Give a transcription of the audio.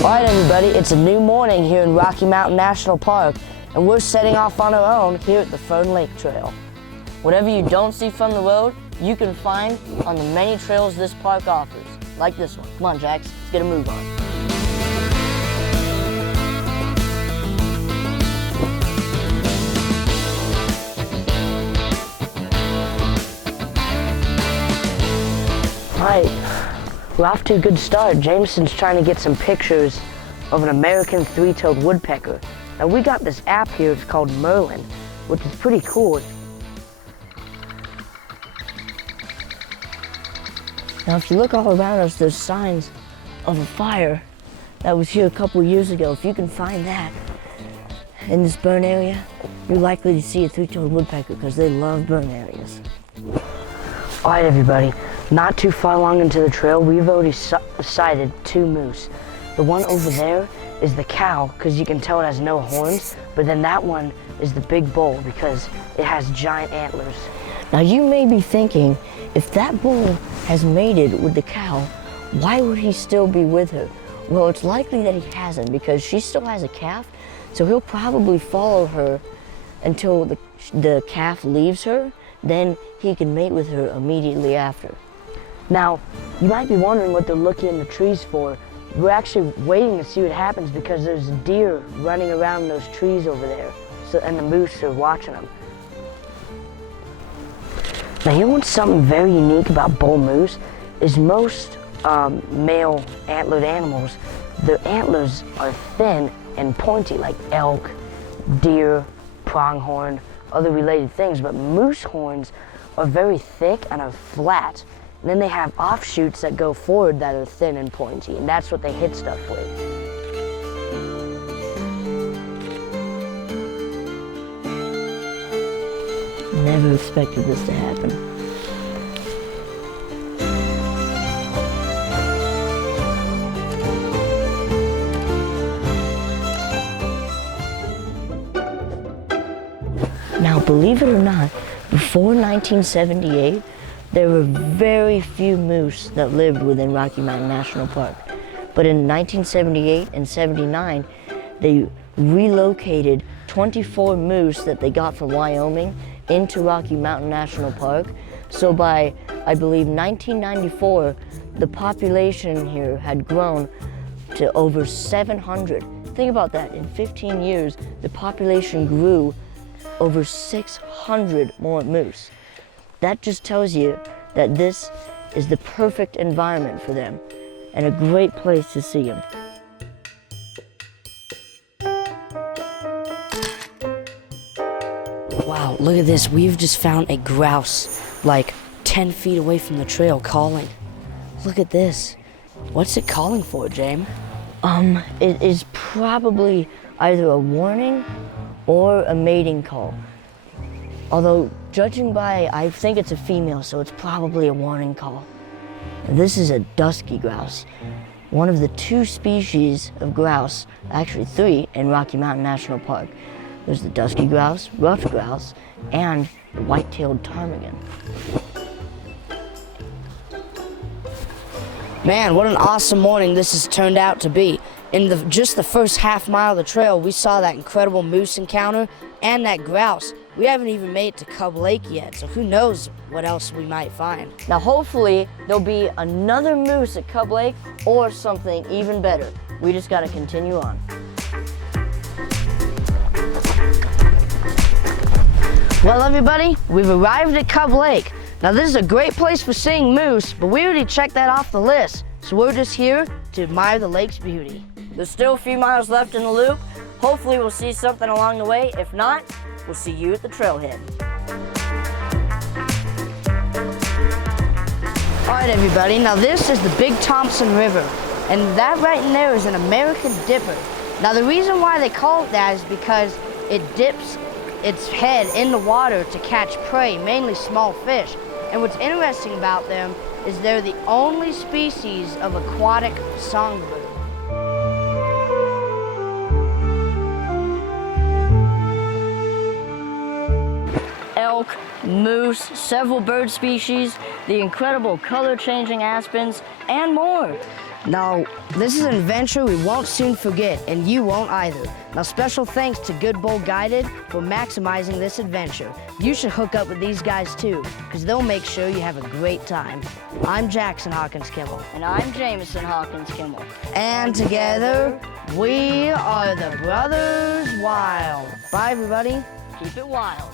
Alright everybody, it's a new morning here in Rocky Mountain National Park, and we're setting off on our own here at the Fern Lake Trail. Whatever you don't see from the road, you can find on the many trails this park offers, like this one. Come on, Jax, let's get a move on. Alright. We're off to a good start. Jameson's trying to get some pictures of an American three-toed woodpecker. Now we got this app here, it's called Merlin, which is pretty cool. Now if you look all around us, there's signs of a fire that was here a couple years ago. If you can find that in this burn area, you're likely to see a three-toed woodpecker because they love burn areas. All right, everybody. Not too far along into the trail, we've already sighted two moose. The one over there is the cow, because you can tell it has no horns, but then that one is the big bull, because it has giant antlers. Now you may be thinking, if that bull has mated with the cow, why would he still be with her? Well, it's likely that he hasn't, because she still has a calf, so he'll probably follow her until the calf leaves her, then he can mate with her immediately after. Now, you might be wondering what they're looking in the trees for. We're actually waiting to see what happens because there's deer running around those trees over there, and the moose are watching them. Now, you know what's something very unique about bull moose is most male antlered animals, their antlers are thin and pointy like elk, deer, pronghorn, other related things, but moose horns are very thick and are flat. And then they have offshoots that go forward that are thin and pointy, and that's what they hit stuff with. Never expected this to happen. Now, believe it or not, before 1978, there were very few moose that lived within Rocky Mountain National Park. But in 1978 and 79, they relocated 24 moose that they got from Wyoming into Rocky Mountain National Park. So by, I believe, 1994, the population here had grown to over 700. Think about that, in 15 years, the population grew over 600 more moose. That just tells you that this is the perfect environment for them and a great place to see them. Wow, look at this. We've just found a grouse like 10 feet away from the trail calling. Look at this. What's it calling for, James? It is probably either a warning or a mating call. Although, judging by, I think it's a female, so it's probably a warning call. And this is a dusky grouse, one of the two species of grouse, actually three, in Rocky Mountain National Park. There's the dusky grouse, ruffed grouse, and the white-tailed ptarmigan. Man, what an awesome morning this has turned out to be. In just the first half mile of the trail, we saw that incredible moose encounter and that grouse. We haven't even made it to Cub Lake yet, so who knows what else we might find. Now hopefully there'll be another moose at Cub Lake or something even better. We just gotta continue on. Well everybody, we've arrived at Cub Lake. Now this is a great place for seeing moose, but we already checked that off the list. So we're just here to admire the lake's beauty. There's still a few miles left in the loop. Hopefully we'll see something along the way. If not, we'll see you at the trailhead. All right, everybody, now this is the Big Thompson River, and that right in there is an American dipper. Now the reason why they call it that is because it dips its head in the water to catch prey, mainly small fish. And what's interesting about them is they're the only species of aquatic songbird. Elk, moose, several bird species, the incredible color-changing aspens, and more. Now, this is an adventure we won't soon forget, and you won't either. Now, special thanks to Good Bull Guided for maximizing this adventure. You should hook up with these guys too, because they'll make sure you have a great time. I'm Jackson Hawkins Kimmel. And I'm Jameson Hawkins Kimmel. And together, we are the Brothers Wild. Bye, everybody. Keep it wild.